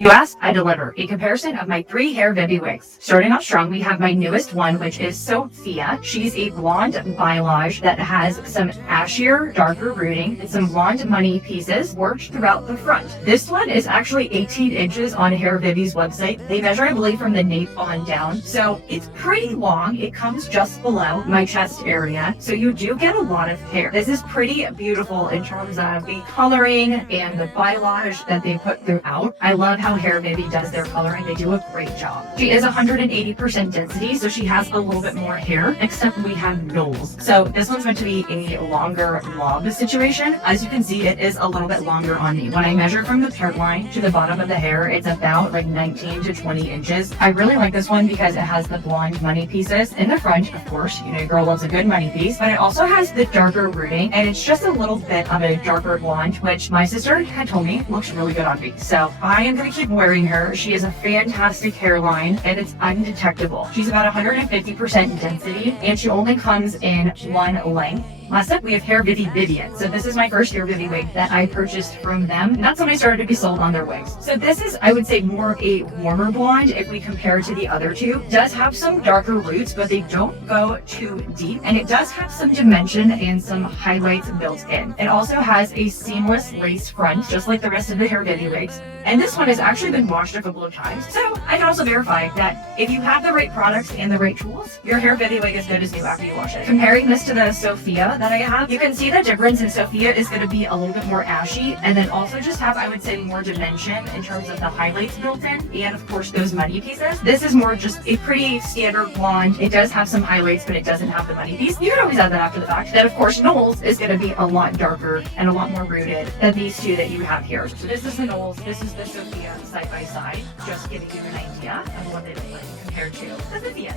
You asked, I deliver. A comparison of my 3 Hairvivi wigs. Starting off strong, we have my newest one, which is Sophia. She's a blonde balayage that has some ashier, darker rooting and some blonde money pieces worked throughout the front. This one is actually 18 inches on Hairvivi's website. They measure, I believe, from the nape on down. So it's pretty long. It comes just below my chest area. So you do get a lot of hair. This is pretty beautiful in terms of the coloring and the balayage that they put throughout. I love how Hairvivi does their coloring. They do a great job. She is 180% density, so she has a little bit more hair, except we have knolls. So this one's meant to be a longer lob situation. As you can see, it is a little bit longer on me. When I measure from the part line to the bottom of the hair, it's about like 19 to 20 inches. I really like this one because it has the blonde money pieces in the front. Of course, you know, your girl loves a good money piece, but it also has the darker rooting, and it's just a little bit of a darker blonde, which my sister had told me looks really good on me. So I am going to keep wearing her. She has a fantastic hairline and it's undetectable. She's about 150% density and she only comes in one length. Last up, we have Hairvivi Vivian. So this is my first Hairvivi wig that I purchased from them. And that's when I started to be sold on their wigs. So this is, I would say, more of a warmer blonde if we compare to the other two. It does have some darker roots, but they don't go too deep. And it does have some dimension and some highlights built in. It also has a seamless lace front, just like the rest of the Hairvivi wigs. And this one has actually been washed a couple of times. So I can also verify that if you have the right products and the right tools, your Hairvivi wig is good as new after you wash it. Comparing this to the Sophia that I have, you can see the difference in Sophia is going to be a little bit more ashy and then also just have, I would say, more dimension in terms of the highlights built in and of course those money pieces. This is more just a pretty standard blonde. It does have some highlights, but it doesn't have the money piece. You can always add that after the fact. Then of course Knowles is going to be a lot darker and a lot more rooted than these two that you have here. So this is the Knowles, this is the Sophia side by side, just giving you an idea of what they look like compared to the Sophia.